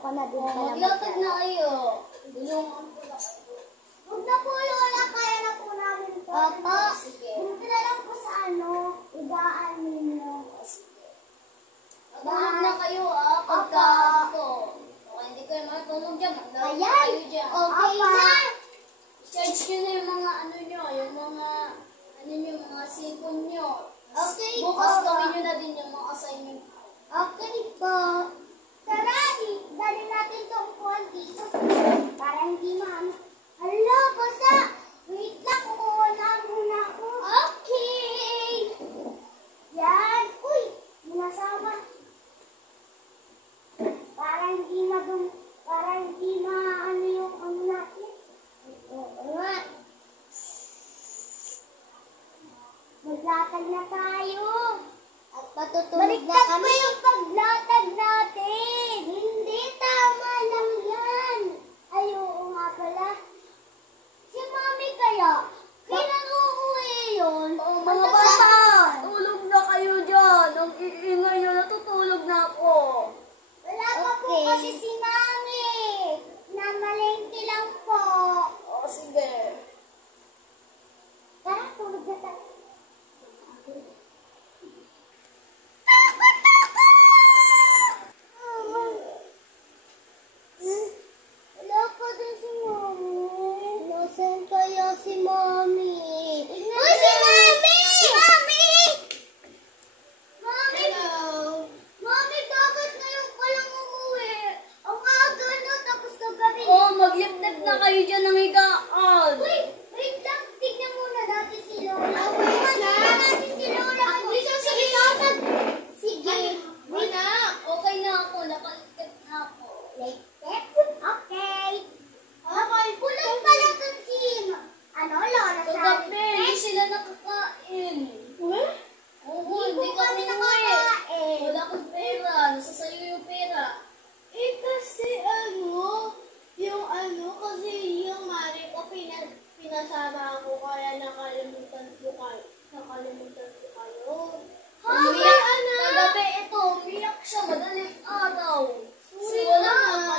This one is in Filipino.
ka na din pala. Maglatag na kayo. Huwag na po, Lola. Kaya na po namin ito. Opo. Punta na lang po sa igaan ninyo. Matulog na kayo, pagka ito. Okay, hindi kayo matulog dyan. Maglatag na kayo dyan. Okay na. Charge nyo na yung mga mga cellphone nyo. Okay. Bukas gawin nyo na din yung mga assignment. Okay po. Tara, dali natin itong kuhan dito. Para hindi Hala, basa! Wait lang, kukuha na muna ako. Okay! Yan! Uy! Minasama. Para hindi maano yung natin. Oo nga. Maglatag na tayo. At patutulog na Baliktad kami. pa yung paglatag natin. Hindi, tama lang yan. Ay, oo nga pala. Si Mami kaya, kailan uuwi yun? Mga bata, tulog na kayo dyan. Ang iingay nyo, natutulog na ako. Wala pa po kasi si Mami. Namalengke lang po. O, sige. Tara, tulog na tayo. Wala pa din si Mami. Nasaan kaya si Mami? Uy, si Mami! Mami! Mami! Hello. Mami, bakit ngayon ka lang umuwi? Ang aga na, tapos kagabi. Oh, magliptip na kayo dyan ng higaan. Uy, wait lang. Tignan muna natin si Lola. Tignan natin si Lola. Sige, Lola. Sige. Wait na. Okay na ako. Nakaliptip na ako. Like that? Okay. Okay, kulang pala dun si, Lola sa Kagabi, hindi sila nakakain. Huh? Oo, Hindi po kami nakakain. Wala akong pera. Nasa sayo yung pera. Kasi yung mari ko pinasama ako kaya nakalimutan ko kayo. Umiyak. Kagabi ito, umiyak siya madaling araw. Sorry Wala na. na